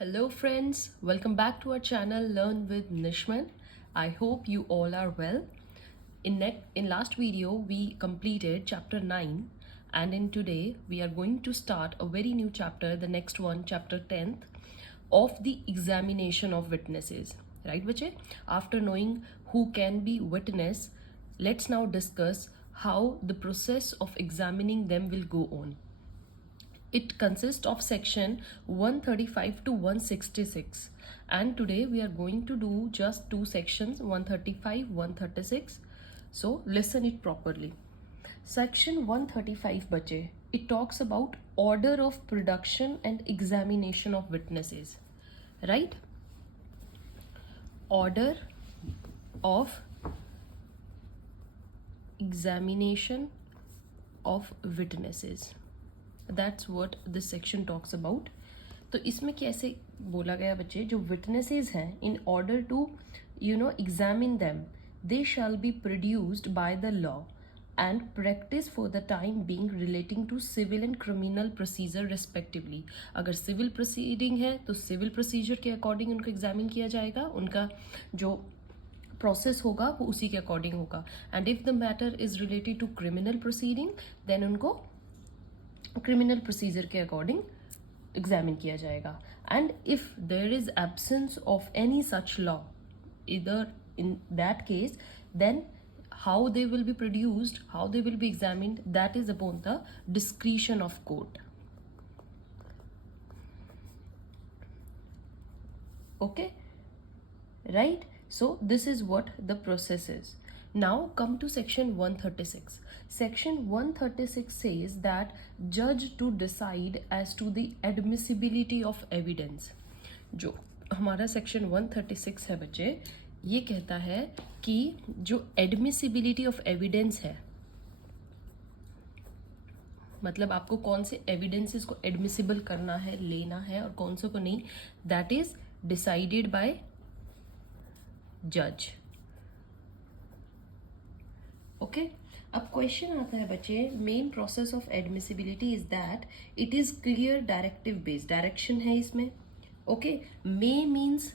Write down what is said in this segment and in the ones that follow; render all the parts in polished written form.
Hello friends, welcome back to our channel Learn with Nishman. I hope you all are well. In last video we completed chapter 9 and in today we are going to start a very new chapter, the next one, chapter 10th of the examination of witnesses. Right bache? After knowing who can be witness, let's now discuss how the process of examining them will go on. It consists of section 135 to 166 and today we are going to do just two sections 135 136. So listen it properly. Section 135 bache, it talks about order of production and examination of witnesses, right? Order of examination of witnesses, that's what this section talks about. तो इसमें कैसे बोला गया बच्चे, जो witnesses हैं, in order to examine them, they shall be produced by the law and practice for the time being relating to civil and criminal procedure respectively. अगर civil proceeding है तो civil procedure के according उनको examine किया जाएगा, उनका जो process होगा वो उसी के अकॉर्डिंग होगा. And if the matter is related to criminal proceeding then उनको क्रिमिनल प्रोसीजर के अकॉर्डिंग एग्जामिन किया जाएगा. And if there is absence of any such law इधर in that case, then how they will be produced, how they will be examined, that is upon the discretion of court. Okay, right? So this is what the process is. Now come to section 136. Section 136 says that judge to decide as to the admissibility of evidence. जो हमारा section 136 है बच्चे, ये कहता है कि जो admissibility of evidence है, मतलब आपको कौन से evidences को admissible करना है, लेना है और कौन से को नहीं, that is decided by जज. ओके, अब क्वेश्चन आता है बच्चे, main process of admissibility is that it is clear directive based, direction है इसमें. ओके, मे मीन्स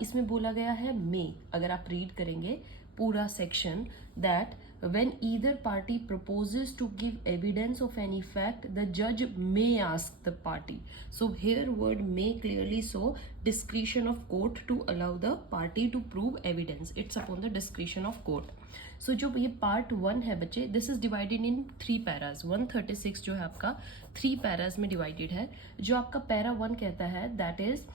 इसमें बोला गया है मे, अगर आप रीड करेंगे पूरा section, that when either party proposes to give evidence of any fact, the judge may ask the party. So here word may clearly show discretion of court to allow the party to prove evidence. It's upon the discretion of court. So जो ये part 1 है बच्चे, this is divided in 3 paras. 136 जो है आपका 3 paras में divided है. जो आपका para 1 कहता है, that is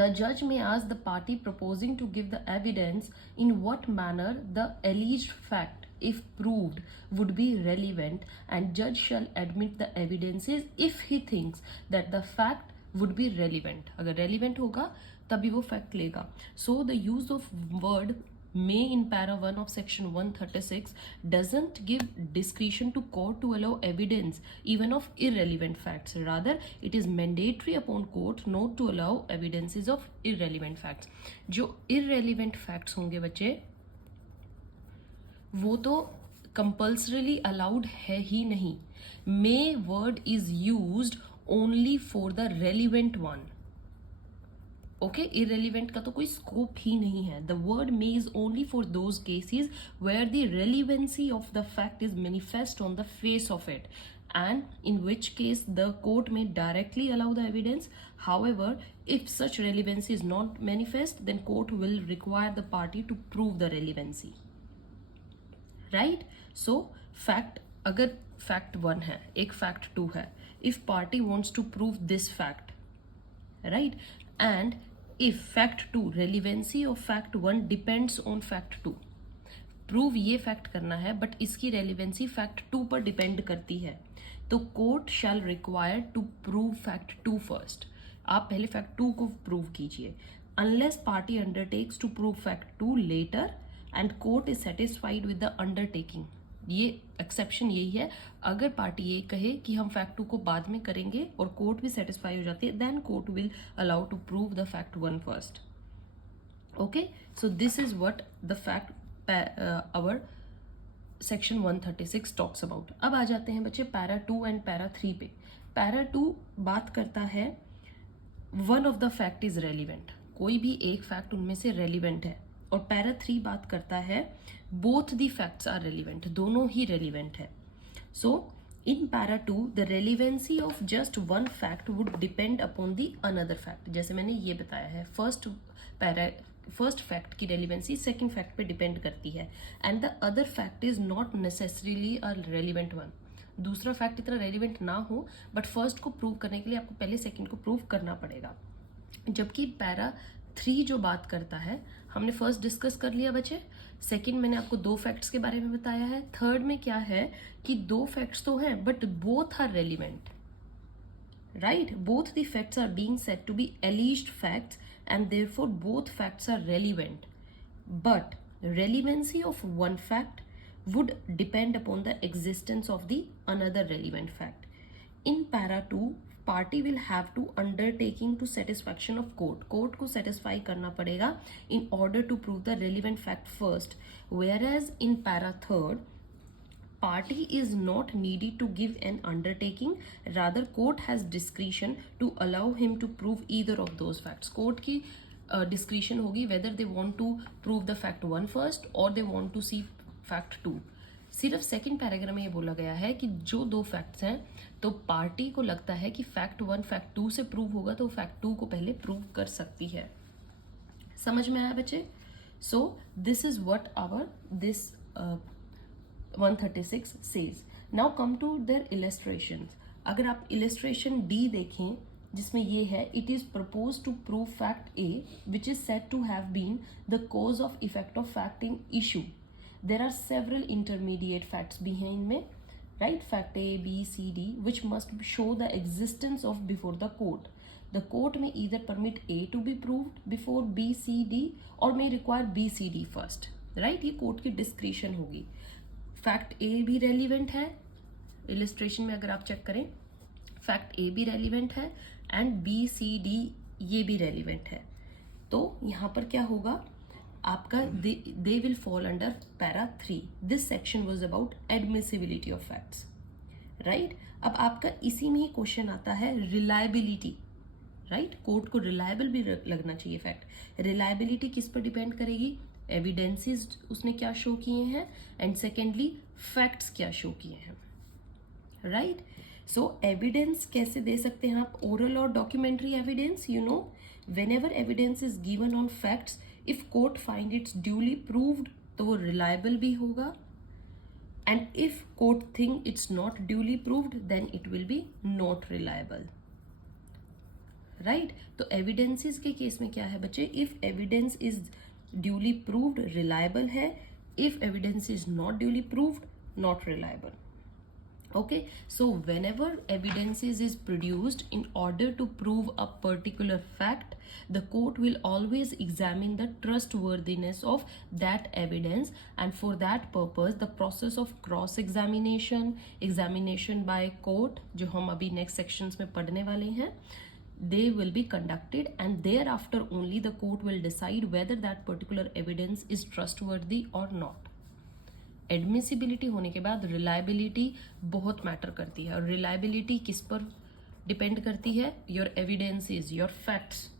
the judge may ask the party proposing to give the evidence in what manner the alleged fact, if proved, would be relevant, and judge shall admit the evidences if he thinks that the fact would be relevant. अगर relevant होगा तभी वो fact लेगा. So the use of word may in para 1 of section 136 doesn't give discretion to court to allow evidence even of irrelevant facts. Rather, it is mandatory upon court not to allow evidences of irrelevant facts. जो irrelevant facts होंगे बच्चे, वो तो compulsorily allowed है ही नहीं. May word is used only for the relevant one. Okay, irrelevant का तो कोई स्कोप ही नहीं है. The word may is only for those cases where the relevancy of the fact is manifest on the face of it, and in which case the court may directly allow the evidence. However, if such relevancy is not manifest, then court will require the party to prove the relevancy. Right? So fact, अगर fact 1 है, एक fact 2 है, if party wants to prove this fact, right, and if fact 2, relevancy of fact 1 depends on fact 2, prove ये fact करना है but इसकी relevancy fact 2 पर depend करती है, तो court shall require to prove fact 2 first. आप पहले फैक्ट 2 को प्रूव कीजिए. Unless party undertakes to prove fact 2 later and court is satisfied with the undertaking. ये एक्सेप्शन यही है, अगर पार्टी ये कहे कि हम फैक्ट 2 को बाद में करेंगे और कोर्ट भी सेटिस्फाई हो जाती है, then court will allow to prove the fact 1 first. Okay, so this is what the fact our section 136 talks about. अब आ जाते हैं बच्चे पैरा 2 एंड पैरा 3 पे. पैरा 2 बात करता है one of the fact is relevant, कोई भी एक फैक्ट उनमें से रेलिवेंट है। और पैरा 3 बात करता है both the facts are relevant, दोनों ही रेलिवेंट है। So in para 2 the relevancy of just one fact would depend upon the another fact, जैसे मैंने ये बताया है फर्स्ट फैक्ट की रेलिवेंसी सेकंड फैक्ट पे डिपेंड करती है, and the other fact is not necessarily a relevant one. दूसरा फैक्ट इतना रेलिवेंट ना हो, बट फर्स्ट को प्रूव करने के लिए आपको पहले सेकंड को प्रूव करना पड़ेगा। जबकि पैरा 3 जो बात करता है, हमने फर्स्ट डिस्कस कर लिया बच्चे, सेकंड मैंने आपको 2 फैक्ट्स के बारे में बताया है, थर्ड में क्या है कि 2 फैक्ट्स तो हैं but both are relevant, right? Both the facts are being said to be alleged facts and therefore both facts are relevant, but relevancy of one fact would depend upon the existence of the another relevant fact. In para 2 party will have to undertaking to satisfaction of court को satisfy करना पड़ेगा in order to prove the relevant fact first, whereas in para 3 party is not needed to give an undertaking, rather court has discretion to allow him to prove either of those facts. court की discretion होगी whether they want to prove the fact 1 first or they want to see fact 2. सिर्फ second paragraph में ये बोला गया है कि जो 2 फैक्ट्स हैं तो पार्टी को लगता है कि फैक्ट 1 फैक्ट 2 से प्रूव होगा तो फैक्ट 2 को पहले प्रूव कर सकती है। समझ में आया बच्चे? So this is what our this 136 says. Now come to their illustrations. अगर आप illustration D देखें जिसमें ये है, it is proposed to prove fact A which is said to have been the cause of effect of fact in issue. There are several intermediate facts behind में, right? Fact A, B, C, D which must show the existence of before the court. The court may either permit A to be proved before B, C, D or may require B, C, D first, right? ये court की discretion होगी। Fact ए भी relevant है, illustration में अगर आप check करें fact ए भी रेलिवेंट है एंड बी सी डी ये भी रेलिवेंट है, तो यहाँ पर क्या होगा आपका they will fall under para 3. This section was about admissibility of facts, right? अब आपका इसी में ही क्वेश्चन आता है रिलायबिलिटी, राइट? कोर्ट को रिलायबल भी लगना चाहिए फैक्ट। रिलायबिलिटी किस पर डिपेंड करेगी? एविडेंसेस उसने क्या शो किए हैं एंड सेकेंडली फैक्ट्स क्या शो किए हैं, राइट? सो एविडेंस कैसे दे सकते हैं आप? ओरल और documentary evidence, you know, whenever evidence is given on facts, if court find it's duly proved तो वो reliable भी होगा, and if court think it's not duly proved then it will be not reliable, right? तो evidences के case में क्या है बच्चे? if evidence is duly proved reliable है, if evidence is not duly proved not reliable. Okay, so whenever evidences is produced in order to prove a particular fact, the court will always examine the trustworthiness of that evidence, and for that purpose the process of cross examination by court जो हम अभी next sections में पढ़ने वाले हैं, they will be conducted, and thereafter only the court will decide whether that particular evidence is trustworthy or not. Admissibility होने के बाद रिलायबिलिटी बहुत मैटर करती है, और रिलायबिलिटी किस पर डिपेंड करती है? Your evidences, your facts,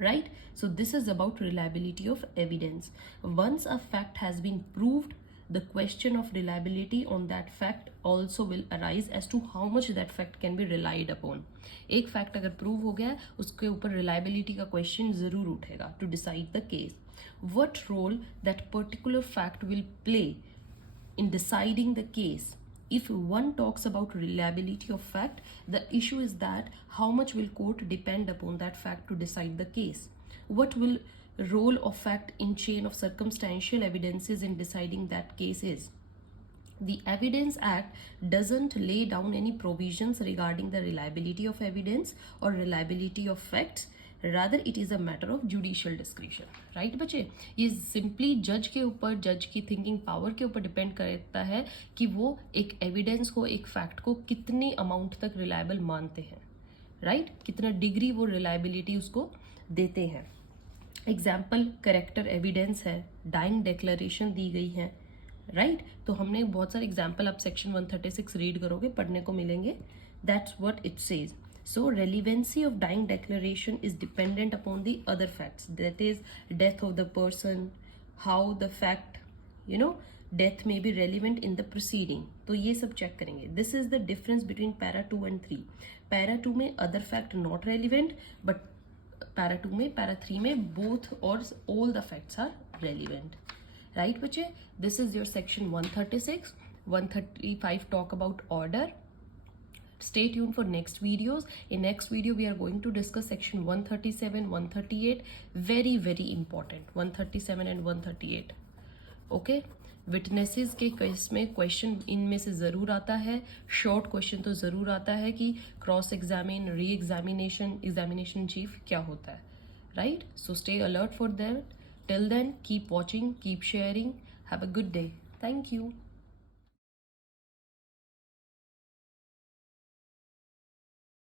right? So this is about reliability of evidence. Once a fact has been proved, the question of reliability on that fact also will arise as to how much that fact can be relied upon. एक fact अगर prove हो गया उसके ऊपर reliability का question जरूर उठेगा to decide the case. What role that particular fact will play in deciding the case? If one talks about reliability of fact, the issue is that how much will court depend upon that fact to decide the case? What will role of fact in chain of circumstantial evidences in deciding that case is? The Evidence Act doesn't lay down any provisions regarding the reliability of evidence or reliability of facts. Rather, it is a matter of judicial discretion. Right बच्चे? ये simply जज के ऊपर, जज की thinking power के ऊपर depend करता है कि वो एक एविडेंस को, एक फैक्ट को कितनी अमाउंट तक रिलायबल मानते हैं, राइट? कितना डिग्री वो रिलायबिलिटी उसको देते हैं. एग्जाम्पल करेक्टर एविडेंस है, डाइंग डिक्लेरेशन दी गई है, राइट? तो हमने बहुत सारे एग्जाम्पल आप सेक्शन 136 रीड करोगे, पढ़ने को मिलेंगे. That's what it says. So relevancy of dying declaration is dependent upon the other facts, that is death of the person, how the fact, death may be relevant in the proceeding. तो ये सब check करेंगे. This is the difference between para 2 and 3. para 2 में other fact not relevant, but para 2 में, para 3 में both or all the facts are relevant. Right बच्चे? This is your section 136. 135 talk about order. Stay tuned for next videos. In next video we are going to discuss section 137, 138. Very very important, 137 and 138. Okay. Witnesses के case में question इनमें से ज़रूर आता है. Short question तो ज़रूर आता है कि cross examine, re examination, examination chief क्या होता है. Right. So stay alert for that. Till then keep watching, keep sharing. Have a good day. Thank you.